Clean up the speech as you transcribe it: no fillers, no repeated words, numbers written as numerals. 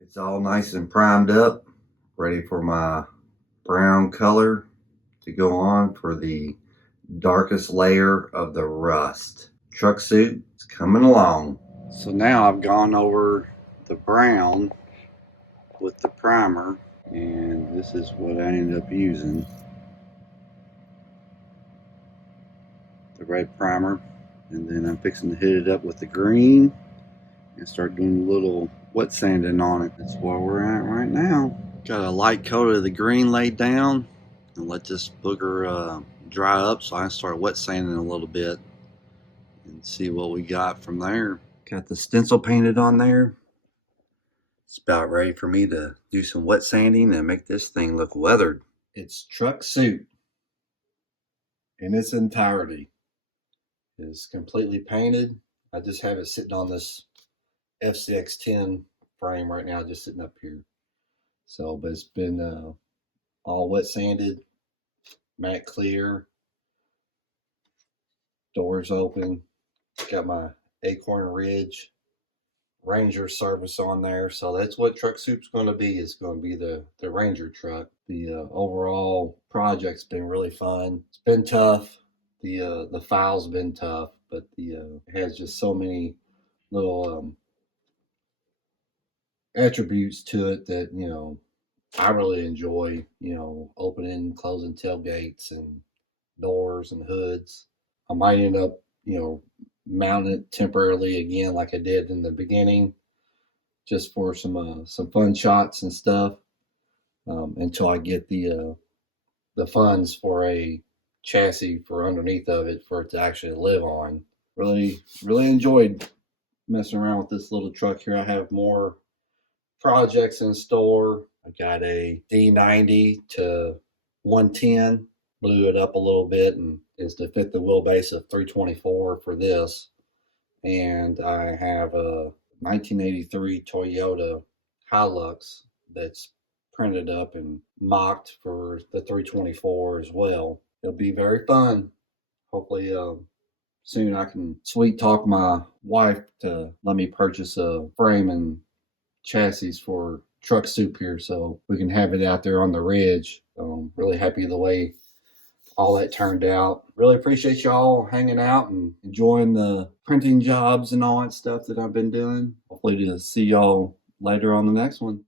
It's all nice and primed up, ready for my brown color to go on for the darkest layer of the rust. Truck suit is coming along. So now I've gone over the brown with the primer, and this is what I ended up using. The red primer, and then I'm fixing to hit it up with the green and start doing a little wet sanding on it. That's where we're at right now. Got a light coat of the green laid down and let this booger dry up, so I can start wet sanding a little bit and see what we got from there. Got the stencil painted on there. It's about ready for me to do some wet sanding and make this thing look weathered. Its truck suit in its entirety is completely painted. I just have it sitting on this FCX10 frame right now, just sitting up here. So, but it's been all wet sanded, matte clear, doors open. Got my Acorn Ridge Ranger service on there. So that's what truck soup's going to be. It's going to be the Ranger truck. The overall project's been really fun. It's been tough. The file's been tough, but it has just so many little attributes to it that, you know, I really enjoy, you know, opening, closing tailgates and doors and hoods. I might end up, you know, mounting it temporarily again like I did in the beginning, just for some fun shots and stuff, until I get the funds for a chassis for underneath of it for it to actually live on. Really enjoyed messing around with this little truck here. I have more projects in store. I got a D90 to 110, blew it up a little bit, and is to fit the wheelbase of 324 for this. And I have a 1983 Toyota Hilux that's printed up and mocked for the 324 as well. It'll be very fun. Hopefully soon I can sweet talk my wife to let me purchase a frame and chassis for truck soup here so we can have it out there on the ridge. Really happy the way all that turned out. Really appreciate y'all hanging out and enjoying the printing jobs and all that stuff that I've been doing. Hopefully to see y'all later on the next one.